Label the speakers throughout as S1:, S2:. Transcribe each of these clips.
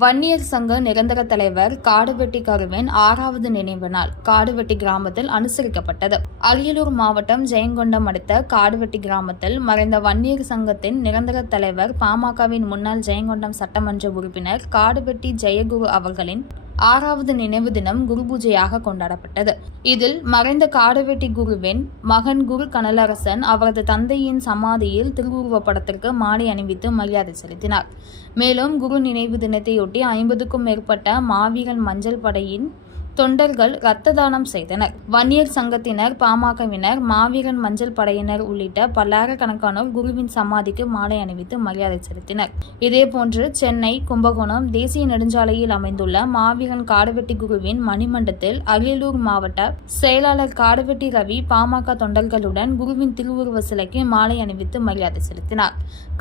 S1: வன்னியர் சங்க நிரந்தர தலைவர் காடுவெட்டி கருவின் ஆறாவது நினைவு நாள் காடுவெட்டி கிராமத்தில் அனுசரிக்கப்பட்டது. அரியலூர் மாவட்டம் ஜெயங்கொண்டம் அடுத்த காடுவெட்டி கிராமத்தில் மறைந்த வன்னியர் சங்கத்தின் நிரந்தர தலைவர் பாமகவின் முன்னாள் ஜெயங்கொண்டம் சட்டமன்ற உறுப்பினர் காடுவெட்டி ஜெயகுரு அவர்களின் ஆறாவது நினைவு தினம் குரு பூஜையாக கொண்டாடப்பட்டது. இதில் மறைந்த காடுவெட்டி குருவின் மகன் குரு கனலரசன் அவரது தந்தையின் சமாதியில் திருவுருவப்படத்திற்கு மாலை அணிவித்து மரியாதை செலுத்தினார். மேலும் குரு நினைவு தினத்தையொட்டி ஐம்பதுக்கும் மேற்பட்ட மாவீரன் மஞ்சள் படையின் தொண்டர்கள் இரத்த தானம் செய்தனர். வன்னியர் சங்கத்தினர் பாமகவினர் மாவீரன் மஞ்சள் படையினர் உள்ளிட்ட பல்லாயிரக்கணக்கானோர் குருவின் சமாதிக்கு மாலை அணிவித்து மரியாதை செலுத்தினர். இதேபோன்று சென்னை கும்பகோணம் தேசிய நெடுஞ்சாலையில் அமைந்துள்ள மாவீரன் காடுவெட்டி குருவின் மணிமண்டத்தில் அரியலூர் மாவட்ட செயலாளர் காடுவெட்டி ரவி பாமக தொண்டர்களுடன் குருவின் திருவுருவ சிலைக்கு மாலை அணிவித்து மரியாதை செலுத்தினார்.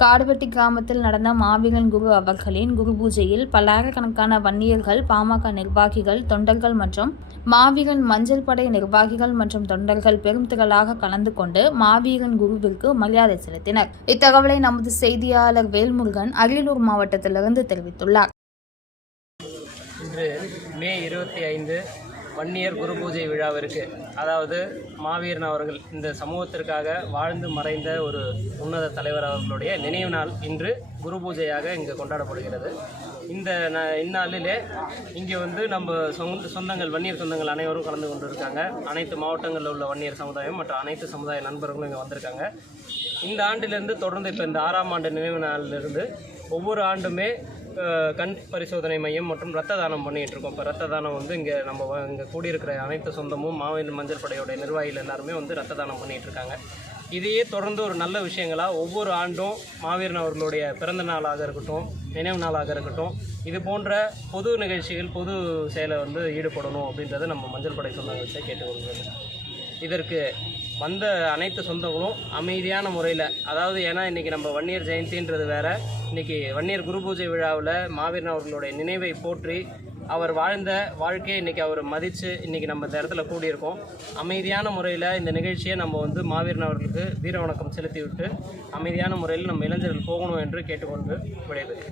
S1: காடுவெட்டி கிராமத்தில் நடந்த மாவீரன் குரு அவர்களின் குரு பூஜையில் பல்லாயிரக்கணக்கான வன்னியர்கள் பாமக நிர்வாகிகள் தொண்டர்கள் மற்றும் மாவீரன் மஞ்சள் படை நிர்வாகிகள் மற்றும் தொண்டர்கள் பெரும் திரளாக கலந்து கொண்டு மாவீரன் குருவிற்கு மரியாதை செலுத்தினர். இத்தகவலை நமது செய்தியாளர் வேல்முருகன் அரியலூர் மாவட்டத்திலிருந்து தெரிவித்துள்ளார்.
S2: இன்று மே இருபத்தி ஐந்து வன்னியர் குரு பூஜை விழாவிற்கு அதாவது மாவீரன் அவர்கள் இந்த சமூகத்திற்காக வாழ்ந்து மறைந்த ஒரு உன்னத தலைவர் அவர்களுடைய நினைவு நாள் இன்று குரு பூஜையாக இங்கு கொண்டாடப்படுகிறது. இந்த ந இந்நாளிலே இங்கே வந்து நம்ம சொந்த சொந்தங்கள் வன்னியர் சொந்தங்கள் அனைவரும் கலந்து கொண்டிருக்காங்க. அனைத்து மாவட்டங்களில் உள்ள வன்னியர் சமுதாயம் மற்றும் அனைத்து சமுதாய நண்பர்களும் இங்கே வந்திருக்காங்க. இந்த ஆண்டிலிருந்து தொடர்ந்து இப்போ இந்த ஆறாம் ஆண்டு நினைவு நாளிலிருந்து ஒவ்வொரு ஆண்டுமே கண் பரிசோதனை மையம் மற்றும் ரத்த தானம் பண்ணிகிட்டு இருக்கோம். இப்போ ரத்த தானம் வந்து இங்கே நம்ம இங்கே கூடியிருக்கிற அனைத்து சொந்தமும் மாவீர மஞ்சள் படையோட நிர்வாகிகள் எல்லாருமே வந்து ரத்த தானம் பண்ணிகிட்டு இருக்காங்க. இதையே தொடர்ந்து ஒரு நல்ல விஷயங்களாக ஒவ்வொரு ஆண்டும் மாவீரன் அவர்களுடைய பிறந்த நாளாக இருக்கட்டும் நினைவு நாளாக இருக்கட்டும் இது போன்ற பொது நிகழ்ச்சிகள் பொது செயலை வந்து ஈடுபடணும் அப்படின்றத நம்ம மஞ்சள் படை சொந்தங்கள்கிட்ட கேட்டுக்கொள்கிறோம். இதற்கு வந்த அனைத்து சொந்தங்களும் அமைதியான முறையில் அதாவது ஏன்னா இன்றைக்கி நம்ம வன்னியர் ஜெயந்தின்றது வேற இன்றைக்கி வன்னியர் குரு பூஜை விழாவில் மாவீரன் அவர்களுடைய நினைவை போற்றி அவர் வாழ்ந்த வாழ்க்கையை இன்றைக்கி அவர் மதித்து இன்றைக்கி நம்ம இந்த இடத்துல கூடியிருக்கோம். அமைதியான முறையில் இந்த நிகழ்ச்சியை நம்ம வந்து மாவீரன் அவர்களுக்கு வீர வணக்கம் செலுத்திவிட்டு அமைதியான முறையில் நம்ம இளைஞர்கள் போகணும் என்று கேட்டுக்கொண்டு விடைபெறுகிறேன்.